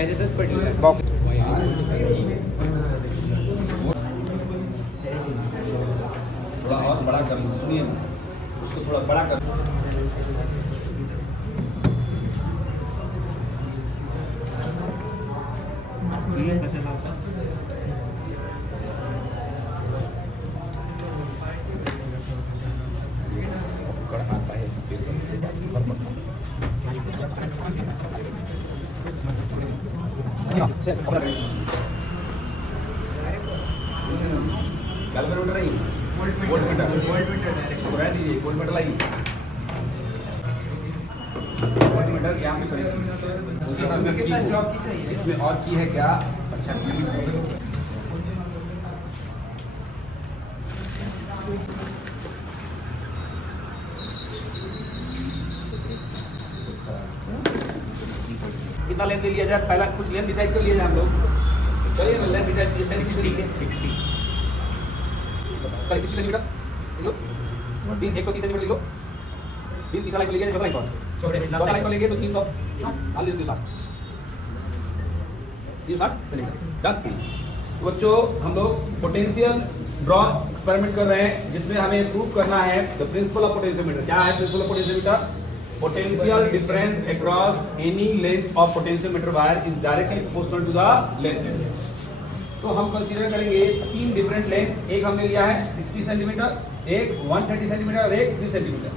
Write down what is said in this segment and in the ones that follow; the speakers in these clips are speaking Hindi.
त्याच्यातच पडलेलं बॉक्स थोड़ा और बड़ा कर लो, सुनिए ना, उसको थोड़ा बड़ा कर आता है स्पेस कैलकुलेटर नहीं, वोल्ट मीटर इसको रहने दीजिए, वोल्ट मीटर लाइए, वोल्ट मीटर यहाँ पे चलेगा। दूसरा नंबर की है, इसमें और की है क्या? अच्छा कितना लेंथ ले लिया जाए? पहला कुछ लेंथ डिसाइड कर लिया जाए हम लोग। चलिए ना, लेंथ डिसाइड किया मैंने किसी तरीके 60 सेंटीमीटर लिख लो, 130 सेंटीमीटर लिख लो, फिर तीसरा लाइन पर लेंगे, चौथा लाइन पर, चौथा लाइन पर लेंगे तो 360 डाल दीजिए, 360 सेंटीमीटर डन। तो बच्चों हम लोग पोटेंशियल ड्रॉ एक्सपेरिमेंट कर रहे हैं, जिसमें हमें प्रूव करना है द प्रिंसिपल ऑफ पोटेंशियोमीटर। क्या है principle of potentiometer? Potential difference across any length of potentiometer wire is directly proportional to the length। तो हम कंसीडर करेंगे तीन डिफरेंट लेंथ, एक हमने लिया है 60 सेंटीमीटर, एक 130 सेंटीमीटर और एक 3 सेंटीमीटर।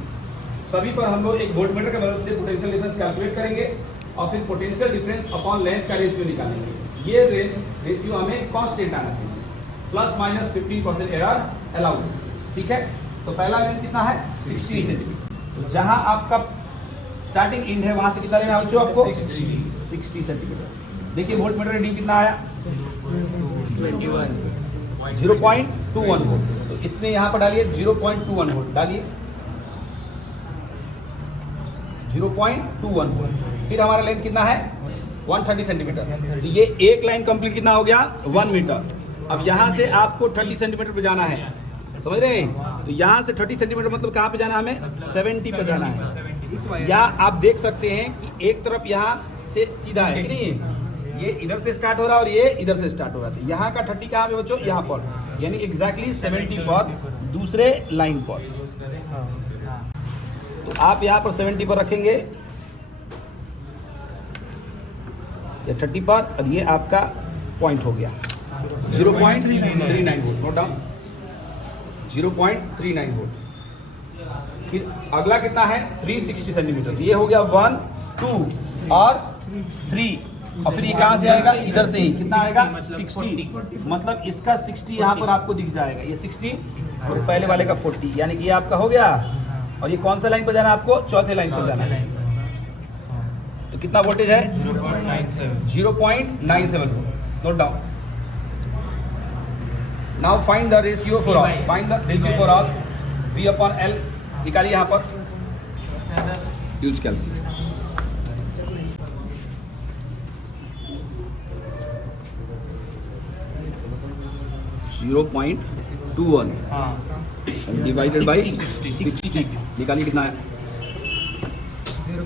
सभी पर हम लोग एक वोल्टमीटर की मदद से पोटेंशियल डिफरेंस कैलकुलेट करेंगे और फिर पोटेंशियल डिफरेंस अपॉन लेंथ का रेशियो निकालेंगे। ये रेशियो हमें कांस्टेंट आना चाहिए, प्लस माइनस 15% एरर अलाउड, ठीक है। तो पहला लेंथ कितना है? 60 सेंटीमीटर। तो जहां आपका स्टार्टिंग एंड है वहां से कितना लेना बच्चों आपको? 60 सेंटीमीटर। देखिए वोल्ट मीटर रीडिंग कितना आया? 0.21 वोल्ट। तो इसमें यहाँ पर डालिए 0.21 वोल्ट डालिए, 0.21 वोल्ट। फिर हमारा लेंथ कितना है? 130 सेंटीमीटर। तो ये एक लाइन कंप्लीट कितना हो गया? 1 मीटर। अब यहाँ से आपको 30 सेंटीमीटर पे जाना है, समझ रहे हैं? तो यहाँ से 30 सेंटीमीटर मतलब कहाँ पे जाना है हमें? 70 पे जाना है। या आप देख सकते हैं कि एक तरफ यहाँ से सीधा है कि नहीं, ये इधर से स्टार्ट हो रहा है और ये इधर से स्टार्ट हो रहा है। यहाँ का 30 कहाँ पे बच्चों? यहाँ पर, यानी एग्जैक्टली 70 पर, दूसरे लाइन पर। तो आप यहाँ पर 70 पर रखेंगे, ये 30 पर, और ये आपका पॉइंट हो गया 0.39 वोल्ट। Note down, 0.39 volt. फिर अगला कितना है? 360 सेंटीमीटर। ये हो गया 1, 2 और 3। और फिर ये कहाँ से आएगा? इधर से ही। कितना आएगा? 60। मतलब इसका 60 यहाँ पर आपको दिख जाएगा, ये 60 और पहले वाले का 40, यानी कि ये आपका हो गया। और ये कौन सा लाइन पर जाना है आपको? चौथे लाइन पर जाना है। तो कितना वोल्टेज है? 0.97। Note down. Now find the ratio for all. Find the ratio for all. V upon L निकालिए यहाँ पर, यूज कैलकुलेटर। डिवाइडेड बाई 60 निकालिए कितना है?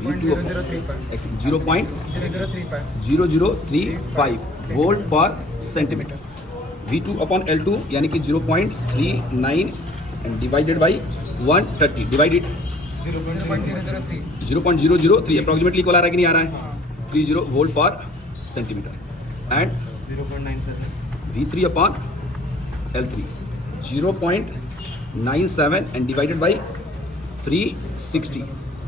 0.0035 वोल्ट पर सेंटीमीटर। V2 अपॉन L2 यानी कि 0.39 and divided by 130 divided 0.003 approximately equal आ रहा है कि नहीं आ रहा है? 30 वोल्ट पर centimetre and 0.97 V3 upon L3 0.97 and divided by 360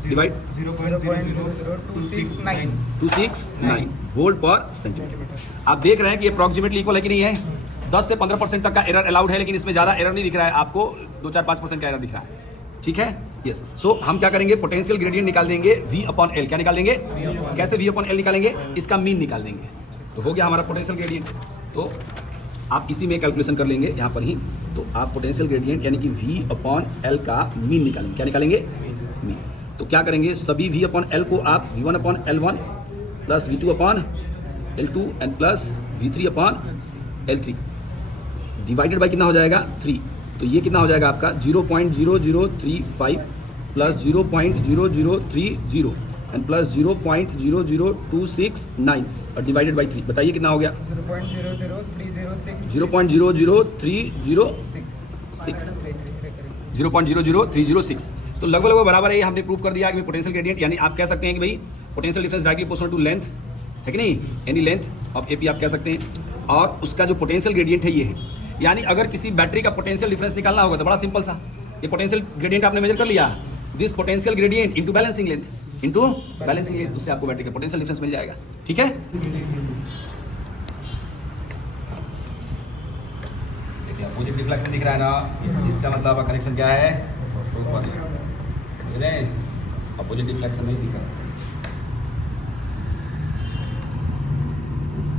divide 269 volt पर सेंटीमीटर। आप देख रहे हैं कि ये अप्रॉक्सीमेटली इक्वल है कि नहीं है? 10 से 15% तक का एरर अलाउड है, लेकिन इसमें ज़्यादा एरर नहीं दिख रहा है आपको, 2-4-5% का एरर दिख रहा है, ठीक है। यस, सो हम क्या करेंगे? पोटेंशियल ग्रेडियंट निकाल देंगे V अपॉन L। क्या निकाल देंगे? कैसे V अपॉन L निकालेंगे? इसका मीन निकाल देंगे। तो हो गया हमारा पोटेंशियल ग्रेडियंट। तो आप इसी में कैलकुलेशन कर लेंगे यहाँ पर ही। तो आप पोटेंशियल ग्रेडियंट यानी कि V अपॉन L का मीन निकालेंगे। क्या निकालेंगे? मीन। तो क्या करेंगे? सभी V अपॉन L को आप V1 upon L1 plus V2 upon L2 and plus V3 upon L3 divided by कितना हो जाएगा? 3। तो ये कितना हो जाएगा आपका? 0.0035 प्लस 0.0030 एंड प्लस 0.00269 और डिवाइडेड बाई 3, बताइए कितना हो गया? 0.00306। तो लगभग बराबर है ये, हमने प्रूव कर दिया कि पोटेंशियल ग्रेडियंट, यानी आप कह सकते हैं कि भाई potential difference directly proportional to length है कि नहीं, एनी लेंथ ऑफ एपी आप कह सकते हैं, और उसका जो पोटेंशियल ग्रेडियंट है ये है। यानी अगर किसी बैटरी का पोटेंशियल डिफरेंस निकालना होगा तो बड़ा सिंपल सा, ये पोटेंशियल ग्रेडियंट आपने मेजर कर लिया, this potential gradient into balancing length, उससे आपको बैटरी का पोटेंशियल डिफरेंस मिल जाएगा। ठीक है, देखिए अपोजिट डिफ्लेक्शन दिख रहा है ना, इसका मतलब कनेक्शन क्या है, ऊपर, समझ रहे हैं? अपोजिट डिफ्लेक्शन नहीं दिख रहा,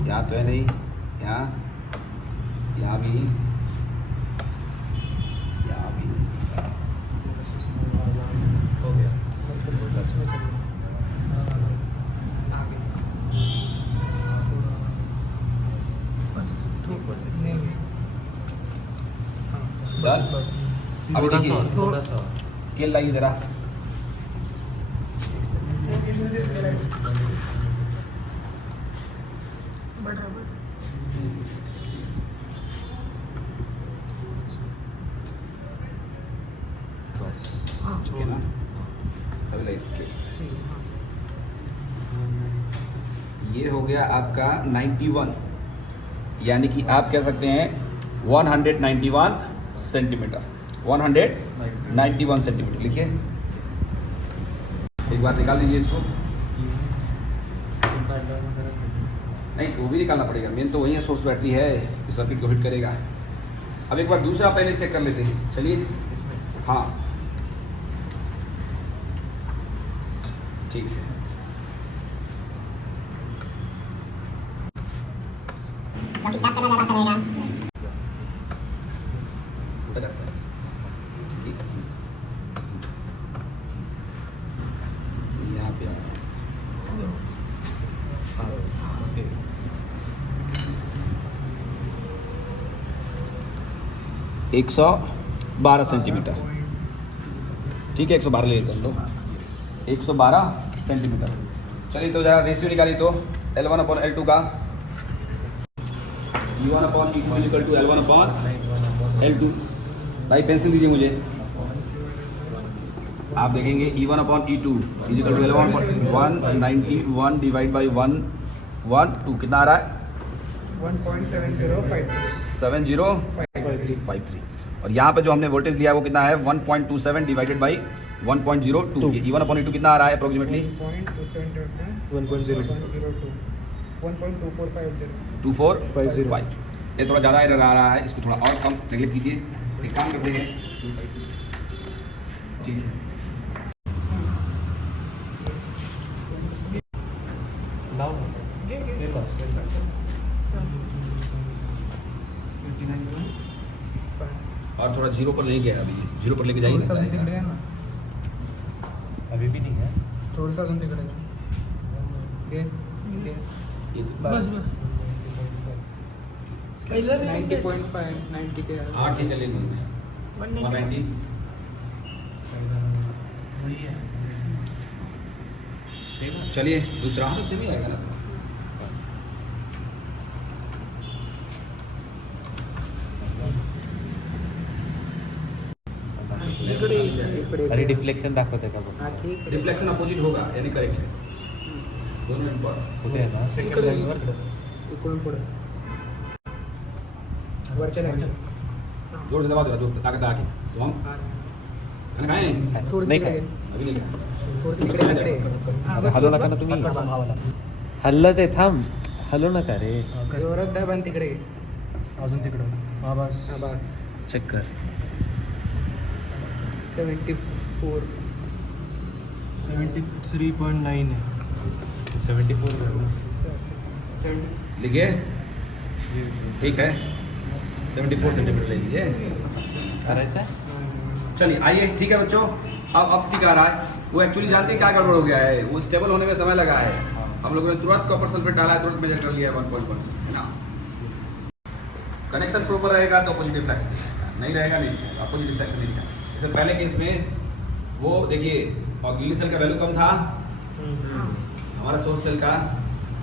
यहाँ तो है नहीं, यहाँ भी, यहाँ भी हो गया। बस अभी देखिए थोड़ा सा स्केल लाइए जरा, ये हो गया आपका 91, यानी कि आप कह सकते हैं 191 सेंटीमीटर, 191 सेंटीमीटर लिखिए। एक बार निकाल दीजिए इसको, नहीं वो भी निकालना पड़ेगा, मेन तो वही है, सोर्स बैटरी है, इस सर्किट को हिट करेगा। अब एक बार दूसरा पहले चेक कर लेते हैं, चलिए। हाँ ठीक है, यहाँ पे 112 सेंटीमीटर, ठीक है, 112 ले लेते हैं हम लोग, 112 सेंटीमीटर। चलिए तो जरा रेशियो निकालिए तो L1/L2 का, E1/E2 इक्वल टू L1/L2। भाई पेंसिल दीजिए मुझे, आप देखेंगे E1/E2 equal to L1/191 divide by 112 कितना आ रहा है? 1.7053। और यहाँ पे जो हमने वोल्टेज लिया है वो कितना है? 1.27 डिवाइडेड बाई 1.02। E1/E2 कितना आ रहा है अप्रोक्सीमेटली? 1.2450। ये थोड़ा ज़्यादा एरर आ रहा है, इसको थोड़ा और कम नेगलेक्ट कीजिए। एक काम करते हैं, ठीक है, और थोड़ा जीरो पर नहीं गया, अभी जीरो पर लेके जाइए ना, अभी भी नहीं है, थोड़ा सा दिख रहा है, बस 90.5 90 के। हाँ ठीक है, ले लीजिए 190। चलिए दूसरा, हाँ तो सेम ही आएगा ना। अरे डिफ्लेक्शन दाखवत आहे का बघ, रिफ्लेक्शन अपोजिट होगा, यानी करेक्ट है, दोनों इम्पॉर्टेंट। कुठे आहे ना इकडे इकडून पुढे वरच्या लाईन जोर से दबा दो, जोर ताकत आके स्वाम खाना खाए थोड़ी नाही सी काय? अभी नहीं खाया। थोड़ी सी इकडे इकडे हलू नका ना तुम्ही, हल्लं ते थांब, हलू नका रे, जोरात दाब आणि तिकडे अजून तिकडं, हा बस हा बस चेक कर, 74 73.9 है, 74 लिखिए, ठीक है, 74 सेंटीमीटर ले लीजिए। करायचं चलिए आइए, ठीक है बच्चों, अब ठीक आ रहा है। वो एक्चुअली जानते हैं क्या गड़बड़ हो गया है, वो स्टेबल होने में समय लगा है, हम लोगों ने तुरंत कॉपर सल्फेट डाला है, तुरंत मेजर कर लिया है 1.1 है ना। कनेक्शन प्रॉपर रहेगा तो अपोजिट रिफ्लेक्शन नहीं रहेगा, नहीं अपोजिट रिफ्लेक्शन नहीं दिखा। जैसे पहले केस में वो देखिए ऑक्सीजन सेल का वैल्यू कम था, हमारा सोर्स सेल का,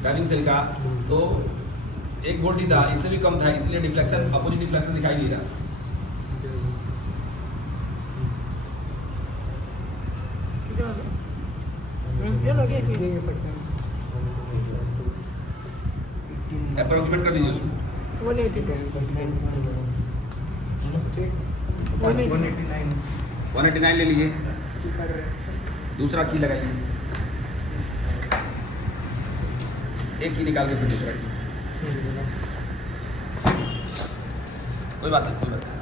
टर्निंग सेल का, तो 1 वोल्ट ही था, इससे भी कम था, इसलिए डिफ्लेक्शन, अपोजिट डिफ्लेक्शन दिखाई नहीं रहा। अप्रोक्सीमेट कर दीजिए उसको। 189 ले लीजिए, दूसरा की लगाइए, एक की निकाल के फिर दूसरा की। कोई बात नहीं, कोई बात नहीं।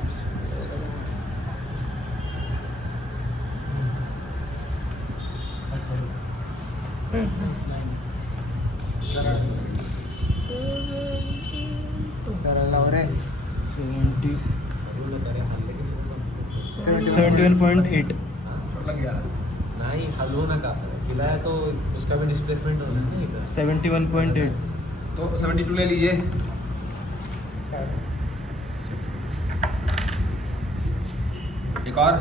सर लाव रे 71.8 चोट लग गया। नहीं हलू नका खिलाया तो उसका भी डिस्प्लेसमेंट होना है ना इधर। 71.8 तो 72 ले लीजिए। एक और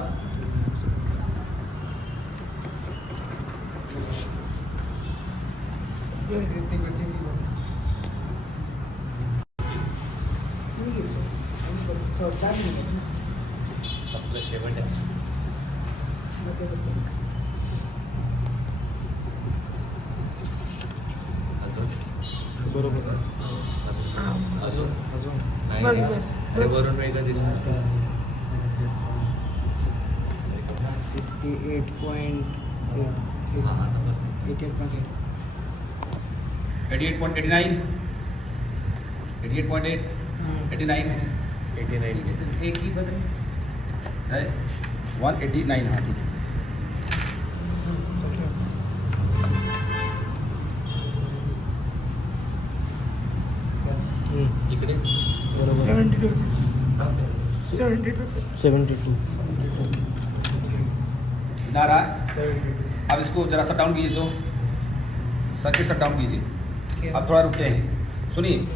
सप्लाय शेवट आहे अजून बरोबर अजून नाही बस, रे. बस, अरे बस. वरून वेगळं दिसत 58.8 हा आता बस 88.8 88.89 88.8 89 89 एक ही बदल है 189। हाँ ठीक है। इकडे 72 ना रहा है। अब इसको जरा सा डाउन कीजिए, तो सर्किट शट डाउन कीजिए। अब थोड़ा रुकते हैं, सुनिए।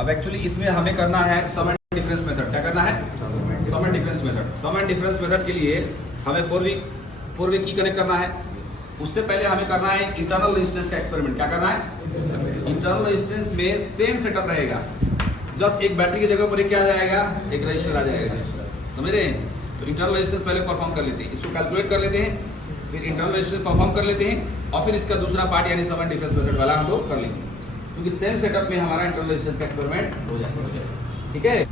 अब एक्चुअली इसमें हमें करना है सम एंड डिफरेंस मेथड। क्या करना है? Sum and difference method. Sum and difference method के लिए हमें फोर वे की कनेक्ट करना है। उससे पहले हमें करना है इंटरनल रेजिस्टेंस का एक्सपेरिमेंट। क्या करना है? इंटरनल रेजिस्टेंस में सेम सेटअप रहेगा, जस्ट एक बैटरी की जगह पर एक क्या आ जाएगा, एक रजिस्टर आ जाएगा। समझ रहे हैं? तो इंटरनल रेजिस्टेंस पहले परफॉर्म कर लेते हैं, इसको कैलकुलेट कर लेते हैं, फिर इंटरनल रेजिस्टेंस परफॉर्म कर लेते हैं, और फिर इसका दूसरा पार्ट यानी सम एंड डिफरेंस मेथड वाला हम लोग कर लेंगे, क्योंकि सेम सेटअप में हमारा इंटरनल रेजिस्टेंस का एक्सपेरिमेंट हो जाएगा। ठीक है?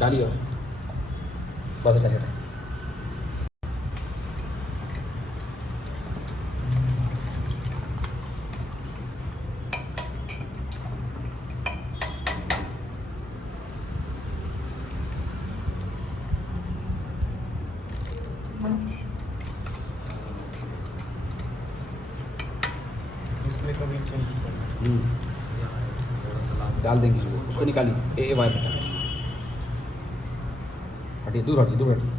डालिए और बहुत अच्छा है। इसमें कभी चेंज डाल देंगे उसको निकालिए। ए वायर हटा, हटिए, दूर हटिए, दूर हटिए।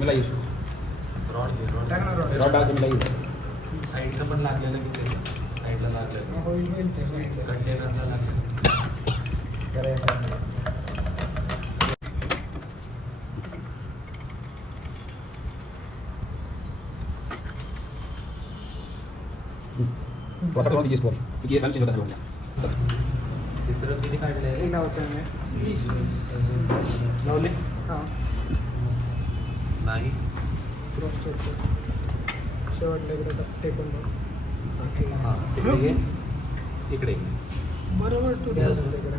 मिलाइए उसको, रॉड डाल के मिलाइए। साईडचं पण लागलेलं की ते साईडला लागलेलं होईल ते कंटेनरला लागलेलं थोड़ा सा दीजिए इस पर, क्योंकि ये चेंज होता है। तिसरं किती काढलंय लावतोय मी लावले हां नाही क्रॉस चेक शेवटला एकदा टेकून बघ. हां, ठीक आहे. हा तिकडे ये इकडे ये. बरोबर तू द्या तिकडे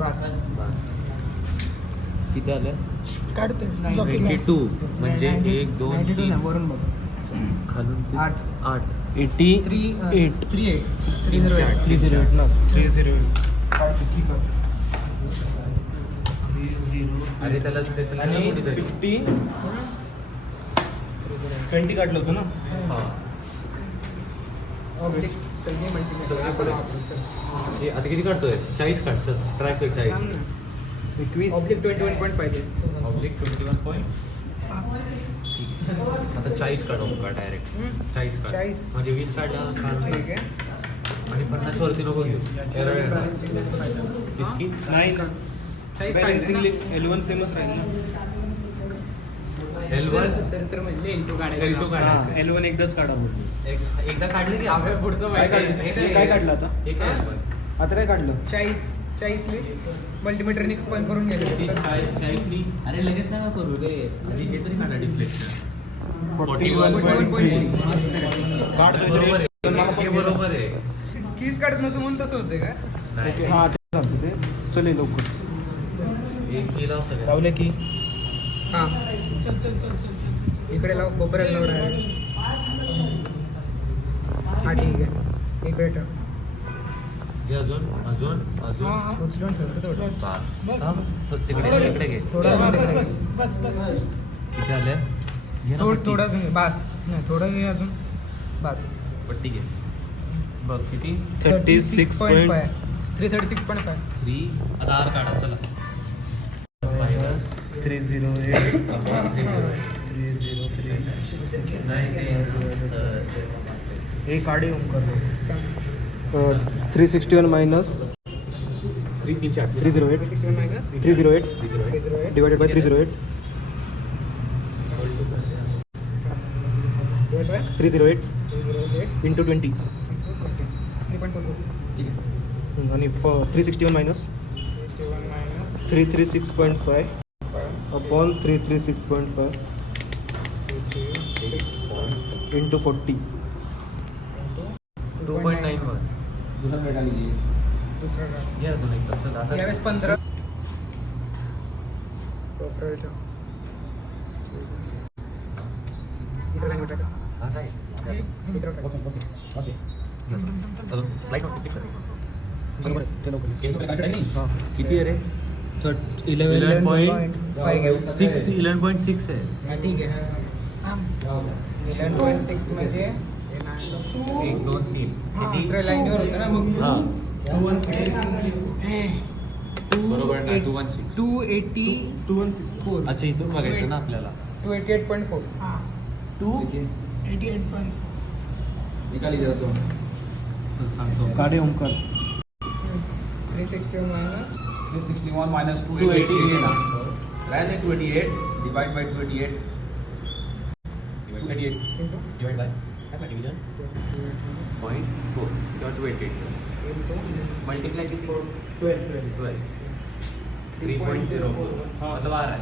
बस किती आलं काढतोय 82 म्हणजे 1 2 3 वरून बघ खालून 8 8 88 308 ना 308 अरे त्याला त्याचं आणि लिहिलं कुठे तरी. 20 काढलं होतं ना हा हे आता किती काढतोय 40 काढ चल ट्राय कर 40 ऑब्लिक 21 पॉईंट पाहिजे ऑब्लिक 21 पॉईंट आता 40 काढू का डायरेक्ट 40 काढ 40. म्हणजे 20 काढला ठीक आहे आणि 50 वरती नको घेऊ बॅलन्सिंग लिस्ट पाहिजे. किसकी नाही चाळीस बॅलन्सिंग काढले L1 सेमच राहील ना L1 सर तर म्हणजे L2 काढायचं. L2 काढायचं. L1 एकदाच काढा बोलतो. एकदा काढले की आपल्या पुढचं काय काढलं? काय काढलं आता? हे काय आता काय काढलं 40 मल्टीमीटरने पण करून गेले 40 नी अरे लगेच नाही करू रे आधी हे तरी काढा डिफ्लेक्शन 41.3. बरोबर आहे हे बरोबर आहे कीज काढत नव्हतं म्हणून तसं होतं का नाही हा ते सांगतो ते चल ये लवकर एक केला सगळं लावले की हां इकडे लाव कोपऱ्यात लाव direct. हा ठीक आहे इकडे ठेव घे अजून अजून अजून उचलून ठेवतो तेवढं. पाच थांब तो तिकडे इकडे घे थोडं अजून तिकडे घे. किती आले घे ना पट्टी. थोडं अजून घे. बस नाही थोडं घे अजून बस पट्टी घे बघ किती 36.5 336.5 3 आता आर काढा चला मायनस 308 हे काढे ओंकार सांग 361 minus 308 308 61 minus 308 308 divided by 308 divided by 308 308 into 20 3.44 ठीक आहे आणि 361 मायनस 61 minus 336.5 अपॉन 336.5 इंटू 40 2.91 दूसरा बेटा लीजिए दुसरा का घे अजून एक तसं आता यावेळेस 15 कोपऱ्याला ठेव. तिसरा नाही बेटा हा काय तिसरा काय स्लाइड नोट बरोबर आहे, ते लवकर हां किती आहे रे 11.5 घेऊ 11.6 आहे हा ठीक आहे 11.6 म्हणजे 1 2 3 किती तिसऱ्या लाईनवर होतं ना मग हा 216 बरोबर ना 216 284 अच्छा इथून बघायचं ना आपल्याला 288.4 निकाल लीजिए तो सांगतो काढे ओंकार 361 minus 361 minus 288 ना रहने 288 divide by 288 288 into divide by काय डिवीजन 0.4 288 into मल्टीप्लाई किती 12 12 3.04 मतलब आ रहा है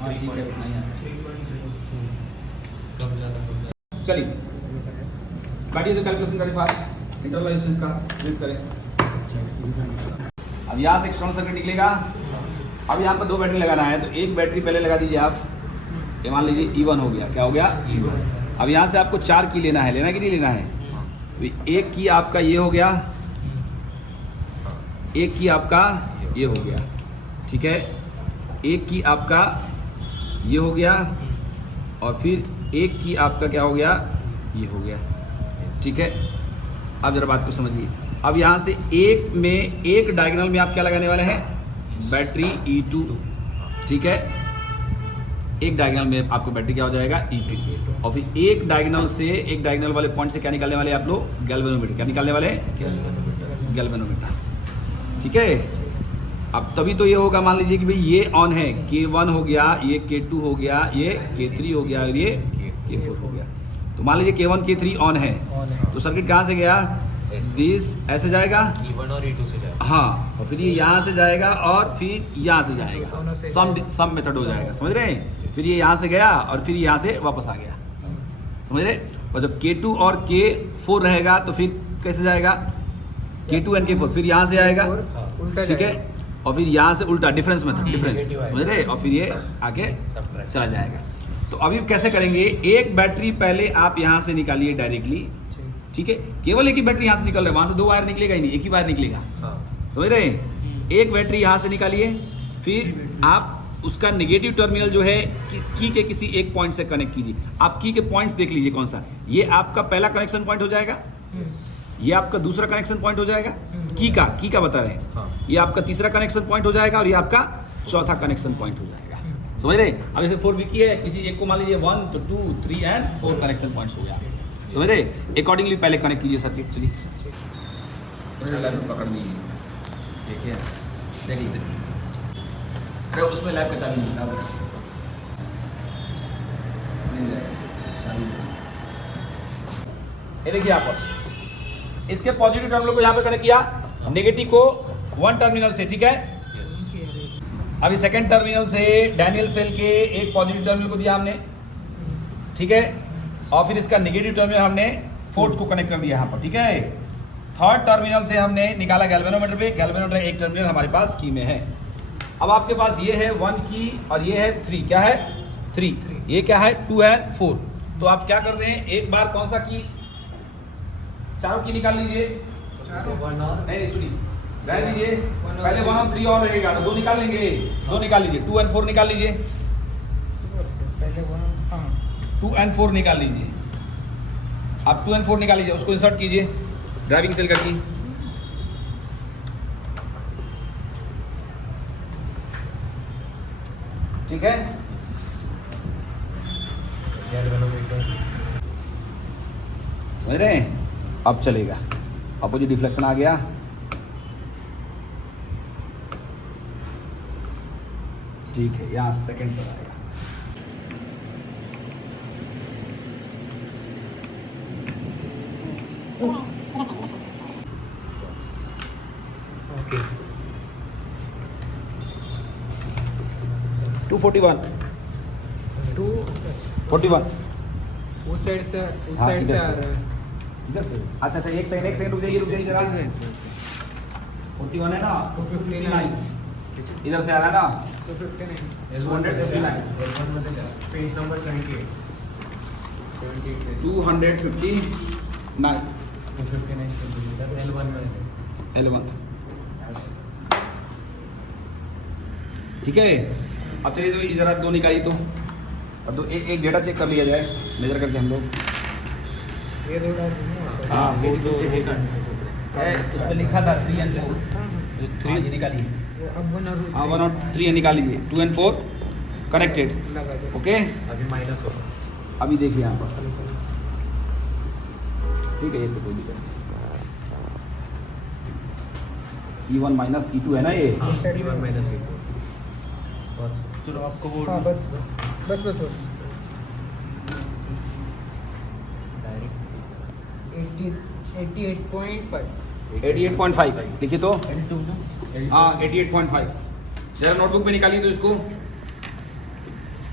हाँ ठीक है उतना ही है कम ज़्यादा चलिए काटिए तो कैलकुलेशन करें फास्ट इंटरवल रेजिस्टेंस का प्लीज करें अब यहाँ से एक शॉर्ट सर्किट निकलेगा अब यहाँ पर दो बैटरी लगाना है तो एक बैटरी पहले लगा दीजिए आप ये मान लीजिए E1 हो गया क्या हो गया E1 अब यहाँ से आपको 4 की लेना है कि नहीं लेना है तो एक की आपका ये हो गया एक की आपका ये हो गया ठीक है एक की आपका ये हो गया और फिर एक की आपका क्या हो गया ये हो गया ठीक है अब जरा बात को समझिए अब यहाँ से एक डायगोनल में आप क्या लगाने वाले हैं बैटरी E2 ठीक है एक डायगोनल में आपको बैटरी क्या हो जाएगा E2 और फिर एक डायगोनल वाले पॉइंट से क्या निकालने वाले आप लोग गैल्वेनोमीटर क्या निकालने वाले गैल्वेनोमीटर ठीक है अब तभी तो ये होगा मान लीजिए कि भाई ये ऑन है K1 हो गया ये K2 हो गया ये K3 हो गया और ये K4 हो गया तो मान लीजिए K1 K3 ऑन है तो सर्किट कहाँ से गया दिस ऐसे जाएगा E1 और E2 से जाएगा हाँ और फिर ये यहाँ से जाएगा और फिर यहाँ से जाएगा दोनों से सम मेथड हो जाएगा समझ रहे हैं फिर ये यहाँ से गया और फिर यहाँ से वापस आ गया समझ रहे और जब K2 और K4 रहेगा तो फिर कैसे जाएगा K2 एंड K4 फिर यहाँ से आएगा उल्टा ठीक है और फिर यहाँ से उल्टा डिफरेंस मेथड डिफरेंस Negative आएगा। समझ रहे और फिर ये आगे चला जाएगा तो अभी कैसे करेंगे एक बैटरी पहले आप यहाँ से निकालिए डायरेक्टली ठीक है केवल एक ही बैटरी यहाँ से निकल रहा है वहाँ से दो वायर निकलेगा ही नहीं एक ही वायर निकलेगा हाँ समझ रहे हैं एक बैटरी यहाँ से निकालिए फिर आप उसका नेगेटिव टर्मिनल जो है की के किसी एक पॉइंट से कनेक्ट कीजिए आप की के पॉइंट्स देख लीजिए कौन सा ये आपका पहला कनेक्शन पॉइंट हो जाएगा ये आपका दूसरा कनेक्शन पॉइंट हो जाएगा की का बता रहे हैं हाँ। ये आपका तीसरा कनेक्शन पॉइंट हो जाएगा और ये आपका चौथा कनेक्शन पॉइंट हो जाएगा समझ रहे? अब जैसे 4 विकी है, किसी एक को मान लीजिए 1 तो 2 3 एंड 4 कनेक्शन पॉइंट्स हो गया, समझ रहे? अकॉर्डिंगली पहले कनेक्ट कीजिए सर्किट। चलिए पकड़ लीजिए, देखिए देखिए इधर, अरे उसमें लैब का चाबी नहीं था, ये देखिए यहाँ पर इसके पॉजिटिव टर्मिनल को यहाँ पे कनेक्ट किया, नेगेटिव को 1 टर्मिनल से, ठीक है। अभी सेकंड टर्मिनल से डैनियल सेल के एक पॉजिटिव टर्मिनल को दिया हमने, ठीक है, और फिर इसका नेगेटिव टर्मिनल हमने फोर्थ को कनेक्ट कर दिया यहाँ पर, ठीक है। थर्ड टर्मिनल से हमने निकाला गैल्वेनोमीटर पे, गैल्वेनोमीटर एक टर्मिनल हमारे पास की में है। अब आपके पास ये है 1 की और ये है 3, क्या है 3, ये क्या है 2 एंड 4। तो आप क्या करते हैं, एक बार कौन सा की, चारों की निकाल लीजिए, नहीं सुनिए, रह दीजिए, पहले 1 और 3 और रहेगा तो 2 निकाल लेंगे, 2 निकाल लीजिए, 2 एंड 4 निकाल लीजिए, 2 एंड 4 निकाल लीजिए। आप 2 एंड 4 निकाल लीजिए, उसको इंसर्ट कीजिए ड्राइविंग सेल का की, ठीक है। समझ रहे हैं? अब चलेगा, अपोजिट डिफ्लेक्शन आ गया, ठीक है, यहाँ सेकंड पर आएगा। स्केल 241 241 उस साइड से हाँ, आ इधर रहा से। है। इधर से, अच्छा अच्छा, एक सेकंड रुक जाइए जरा, 41 है ना, 259 इधर से आ रहा है ना, 259 पेज नंबर 78 259 L1, ठीक है। अब चलिए तो ये जरा 2 निकालिए तो, और दो एक डेटा चेक कर लिया जाए, मेजर करके हम लोग। ये दो हाँ वो तो है, उसमें लिखा था 3 एंड 4, 3 ये निकालिए, अब 1 और हाँ 1 और 3 निकाल लीजिए, 2 एंड 4 कनेक्टेड, लगा दो। ओके। अभी माइनस हो, अभी देखिए यहाँ पर, ठीक है, ये तो कोई दिक्कत नहीं, E1 माइनस E2 है ना ये, E1 माइनस E2 सुनो आपको वो हाँ बस बस बस बस डायरेक्ट 88.5 88.5 लिखिए तो, हाँ 88.5, जरा नोटबुक पे निकालिए तो इसको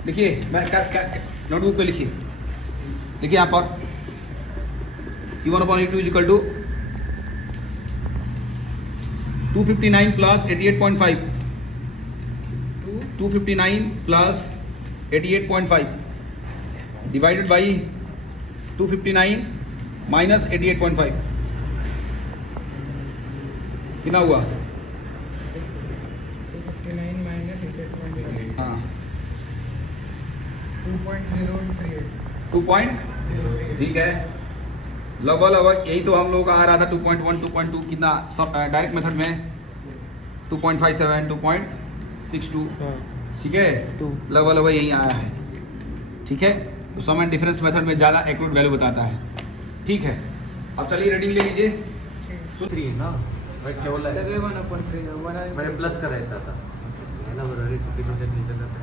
लिखिए, मैं नोटबुक पे लिखिए, लिखिए यहाँ पर E1/E2 equal to 259 plus 88.5, 259 plus 88.5 divided by 259 minus 88.5, कितना हुआ? 259 माइनस 88.8 हाँ 2.038 2 पॉइंट, ठीक है, लगभग यही तो हम लोग का आ रहा था 2.1 2.2 कितना डायरेक्ट मेथड में 2.57 2.62, ठीक है, लगभग यही आया है, ठीक है। तो सम एंड डिफरेंस मेथड में ज़्यादा एक्यूरेट वैल्यू बताता है, ठीक है। अब चलिए रीडिंग ले लीजिए, 3 ना ठेवलं सगळे 1/3 म्हणजे प्लस करायचं आता याला बरोबर चुकीमध्ये लिहिलं जातं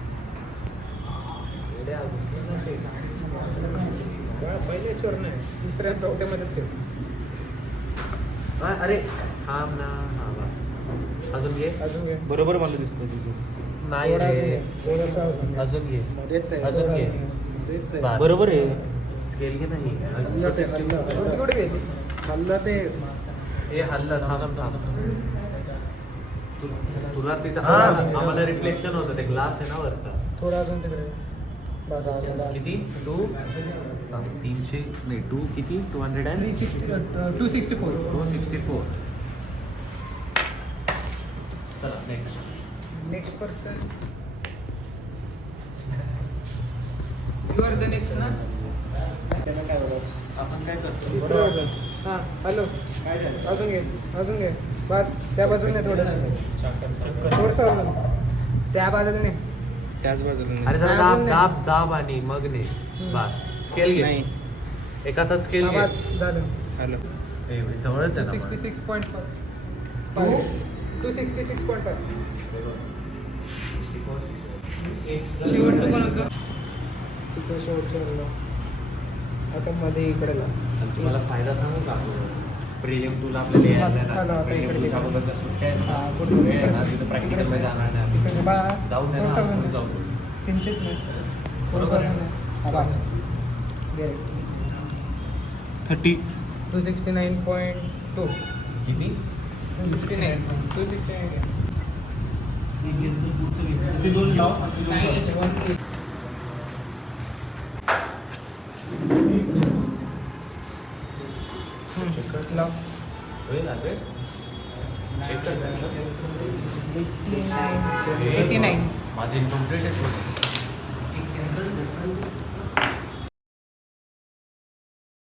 पहिले चोर नाही, दुसऱ्या चौथ्यामध्येच केलं. अरे हा ना, हा बस अजून घे, अजून घे. बरोबर मला दिसतो तुझं, नाही थोडा रे थोडंसं अजून घे. अजून घे, मध्येच आहे. अजून घे, मध्येच आहे. बस. बरोबर आहे, स्केल घे नाही हल्लं ते, हल्लं. छोटी कुठे गेली? हल्लं ते. हे हल्लं, थांब थांब, तुला तिथं आम्हाला रिफ्लेक्शन होतं, ते ग्लास आहे ना वरचा, थोडं अजून तिकडे. बस बस. किती 300 नाही 2 किती 264 264. चला next next person. You are the next ना. आपण काय करतो तिसरं होतं. हां हॅलो, अजून घे, अजून घे, बस त्या बाजूने थोडं, थोडंसं अजून त्या बाजूने. त्याच बाजूला अरे जरा अजून दाब नाही. दाब दाब आणि मग ने बस स्केल घे नाही एका हातात स्केल घे बस झालं हॅलो ए, भाई, जवळच आहे ना मग. 266.5 266.5 शेवटचं कोण होतं तिकडे शेवटचं आता मध्ये इकडे आणि तुम्हाला फायदा सांगू का प्रिलिम टूला आपल्याला यायला नाही आता लागत. Prelim इकडे 2 च्या अगोदरच्या सुट्ट्या आहेत हा, ना, कुठं? वेळ आहे ना, तिथं practical मध्ये जाणार नाही आपण. तिकडे बस जाऊ दे ना, थोडंसं आपण अजून. जाऊ. किंचित नाही बरोबर आहे. हा, बस 30 269.2 किती 269 ते दोन लाव. लाव. होईल आता? Check कर. 89 माझं इन्कम्प्लीट आहे